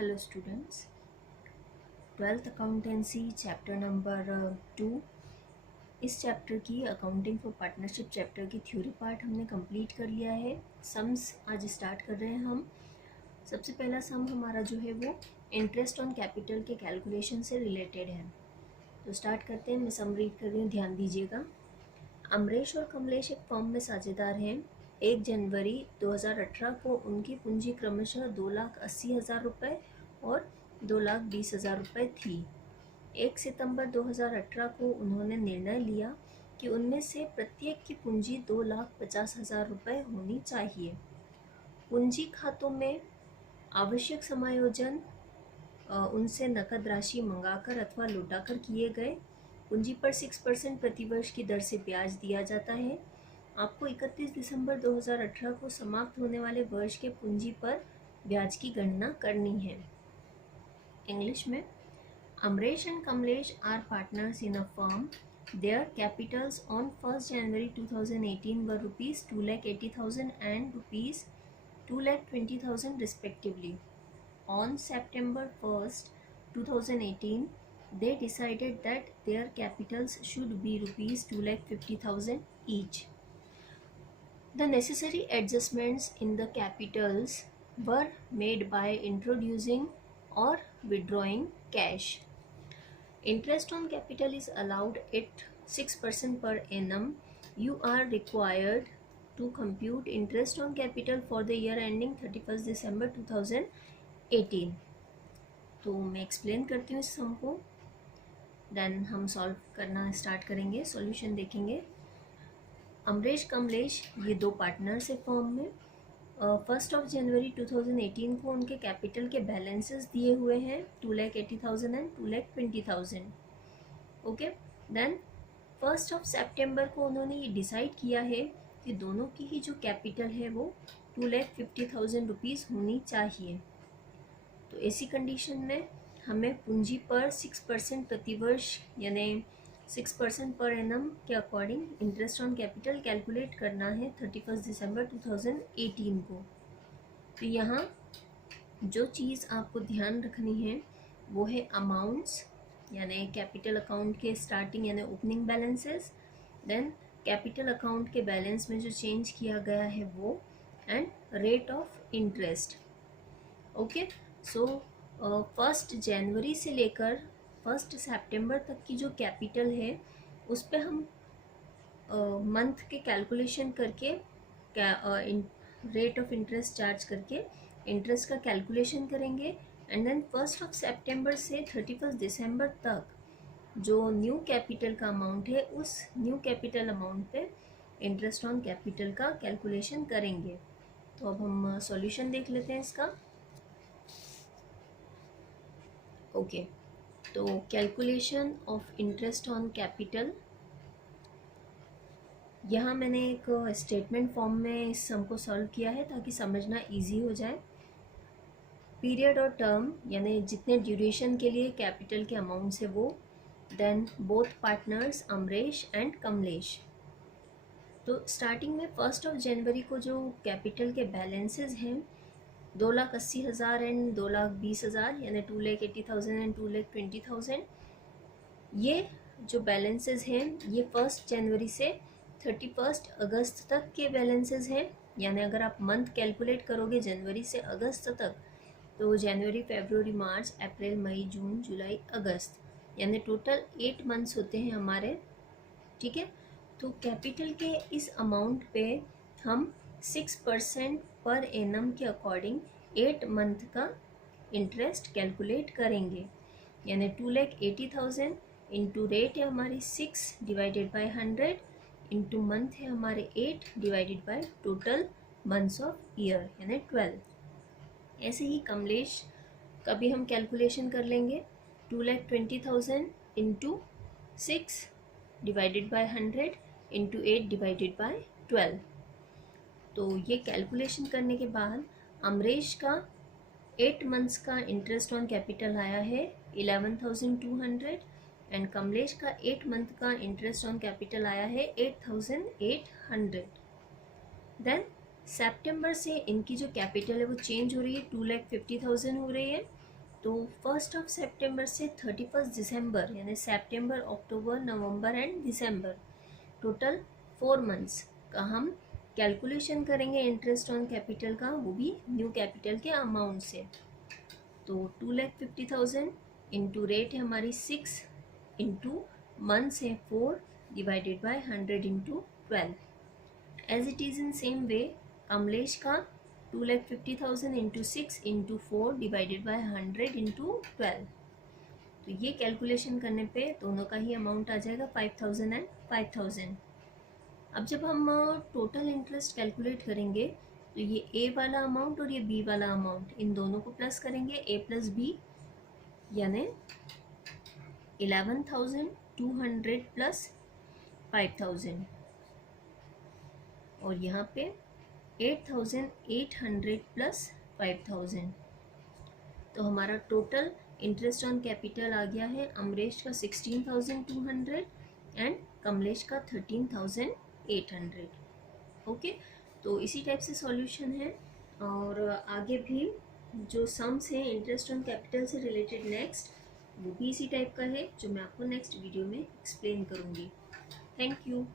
Hello students, twelfth accountancy chapter number 2। इस chapter की accounting for partnership chapter की theory part हमने complete कर लिया है। सम्स आज स्टार्ट कर रहे हैं हम। सबसे पहला सम हमारा जो है वो इंटरेस्ट ऑन कैपिटल के कैलकुलेशन से रिलेटेड है। तो स्टार्ट करते हैं। मैं सम रीड कर रही हूँ, ध्यान दीजिएगा। अमरीश और कमलेश एक फर्म में साझेदार हैं। 1 जनवरी 2018 को उनकी पूंजी क्रमशः 2,80,000 रुपये और 2,20,000 रुपये थी। 1 सितंबर 2018 को उन्होंने निर्णय लिया कि उनमें से प्रत्येक की पूंजी 2,50,000 रुपये होनी चाहिए। पूंजी खातों में आवश्यक समायोजन उनसे नकद राशि मंगाकर अथवा लौटाकर किए गए। पूंजी पर 6% प्रतिवर्ष की दर से ब्याज दिया जाता है। आपको 31 दिसंबर 2018 को समाप्त होने वाले वर्ष के पूंजी पर ब्याज की गणना करनी है। इंग्लिश में, Amresh and Kamlesh are partners in a firm. Their capitals on 1st January 2018 were rupees 2,80,000 and rupees 2,20,000 respectively. On September 1st, 2018, they decided that their capitals should be rupees 2,50,000 each. The necessary adjustments in the capitals were made by introducing or withdrawing cash. Interest on capital is allowed at 6% per annum. You are required to compute interest on capital for the year ending 31st December 2018. तो मैं explain करती हूँ इस सम को, then हम solve करना start करेंगे, solution देखेंगे। अमरीश कमलेश ये दो पार्टनर्स है फर्म में। 1 जनवरी 2018 को उनके कैपिटल के बैलेंसेस दिए हुए हैं 2,80,000 एंड 2,20,000। ओके, देन 1 सितंबर को उन्होंने ये डिसाइड किया है कि दोनों की ही जो कैपिटल है वो 2,50,000 रुपीज़ होनी चाहिए। तो ऐसी कंडीशन में हमें पूंजी पर 6% प्रतिवर्ष यानी 6% पर एनम के according interest on capital calculate करना है 31 दिसंबर 2018 को। तो यहाँ जो चीज़ आपको ध्यान रखनी है वो है अमाउंट्स, यानी कैपिटल अकाउंट के स्टार्टिंग यानी opening balances, then capital account के बैलेंस में जो चेंज किया गया है वो, and rate of interest. Okay, so 1 जनवरी से लेकर 1 सितंबर तक की जो कैपिटल है उस पर हम मंथ के कैलकुलेशन करके रेट ऑफ इंटरेस्ट चार्ज करके इंटरेस्ट का कैलकुलेशन करेंगे। एंड देन 1 सितंबर से 31 दिसंबर तक जो न्यू कैपिटल का अमाउंट है उस न्यू कैपिटल अमाउंट पे इंटरेस्ट ऑन कैपिटल का कैलकुलेशन करेंगे। तो अब हम सॉल्यूशन देख लेते हैं इसका। ओके, तो calculation of interest on capital, यहाँ मैंने एक स्टेटमेंट फॉर्म में इस सम को सॉल्व किया है ताकि समझना इजी हो जाए। पीरियड और टर्म यानी जितने ड्यूरेशन के लिए कैपिटल के अमाउंट्स है वो, then both partners Amrish and Kamlesh. तो स्टार्टिंग में 1 जनवरी को जो कैपिटल के बैलेंसेस हैं 2,80,000 एंड 2,20,000 यानी 2,80,000 एंड 2,20,000, ये जो बैलेंसेस हैं ये 1 जनवरी से 31 अगस्त तक के बैलेंसेस हैं। यानी अगर आप मंथ कैलकुलेट करोगे जनवरी से अगस्त तक तो जनवरी, फरवरी, मार्च, अप्रैल, मई, जून, जुलाई, अगस्त, यानी टोटल 8 मंथ्स होते हैं हमारे। ठीक है, तो कैपिटल के इस अमाउंट पे हम 6% पर एनम के अकॉर्डिंग 8 मंथ का इंटरेस्ट कैलकुलेट करेंगे। यानी 2,80,000 इंटू रेट है हमारी 6 डिवाइडेड बाय 100 इंटू मंथ है हमारे 8 divided by total months of year यानी 12। ऐसे ही कमलेश का भी हम कैलकुलेशन कर लेंगे 2,20,000 into 6 divided by 100 into 8 divided by 12। तो ये कैलकुलेशन करने के बाद अमरीश का 8 मंथ्स का इंटरेस्ट ऑन कैपिटल आया है 11,200 एंड कमलेश का 8 मंथ का इंटरेस्ट ऑन कैपिटल आया है 8,800। देन सितंबर से इनकी जो कैपिटल है वो चेंज हो रही है 2,50,000 हो रही है तो 1 सितंबर से 31 दिसंबर यानी सितंबर, अक्टूबर, नवंबर एंड दिसंबर, टोटल 4 मंथ्स का हम कैलकुलेशन करेंगे इंटरेस्ट ऑन कैपिटल का, वो भी न्यू कैपिटल के अमाउंट से। तो 2,50,000 इंटू रेट है हमारी 6 इंटू मंथ्स है 4 divided by 100 into 12। As it is in same way Kamlesh का 2,50,000 इंटू 6 इंटू 4 डिवाइडेड बाय 100 इंटू 12। तो ये कैलकुलेशन करने पे दोनों का ही अमाउंट आ जाएगा 5,000 एंड 5,000। अब जब हम टोटल इंटरेस्ट कैलकुलेट करेंगे तो ये ए वाला अमाउंट और ये बी वाला अमाउंट, इन दोनों को प्लस करेंगे, ए प्लस बी यानी 11,200 प्लस 5,000 और यहाँ पे 8,800 प्लस 5,000। तो हमारा टोटल इंटरेस्ट ऑन कैपिटल आ गया है अमरेश का 16,200 एंड कमलेश का 13,800। ओके, तो इसी टाइप से सॉल्यूशन है और आगे भी जो सम्स हैं इंटरेस्ट ऑन कैपिटल से रिलेटेड नेक्स्ट, वो भी इसी टाइप का है जो मैं आपको नेक्स्ट वीडियो में एक्सप्लेन करूँगी। Thank you.